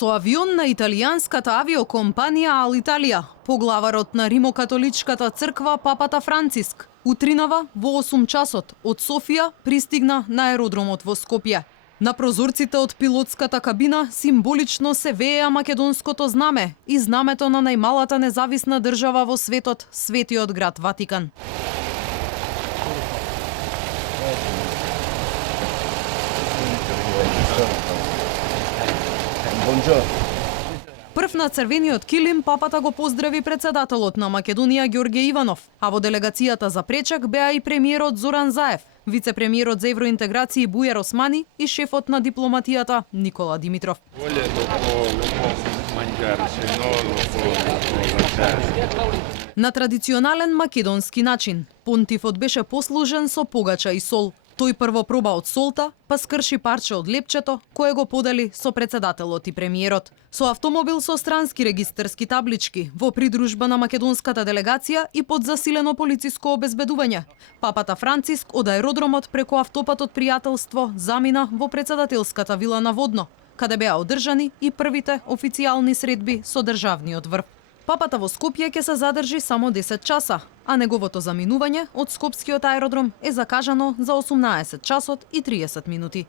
Со авион на италијанската авиокомпанија Алиталија, поглаварот на Римокатоличката црква папата Франциск, утринава во 8 часот од Софија пристигна на аеродромот во Скопје. На прозорците од пилотската кабина символично се вееа македонското знаме и знамето на најмалата независна држава во светот, светиот град Ватикан. Прв на црвениот килим папата го поздрави председателот на Македонија Ѓорѓе Иванов, а во делегацијата за пречек беа и премиерот Зоран Заев, вице-премиерот за евроинтеграција Бујар Османи и шефот на дипломатијата Никола Димитров. На традиционален македонски начин, понтифот беше послужен со погача и сол. Тој прво проба од солта, па скрши парче од лепчето, кое го подели со председателот и премиерот. Со автомобил со странски регистарски таблички, во придружба на македонската делегација и под засилено полициско обезбедување. Папата Франциск од аеродромот преку автопатот Пријателство замина во председателската вила на Водно, каде беа одржани и првите официјални средби со државниот врв. Папата во Скопје ќе се задржи само 10 часа, а неговото заминување од скопскиот аеродром е закажано за 18 часот и 30 минути.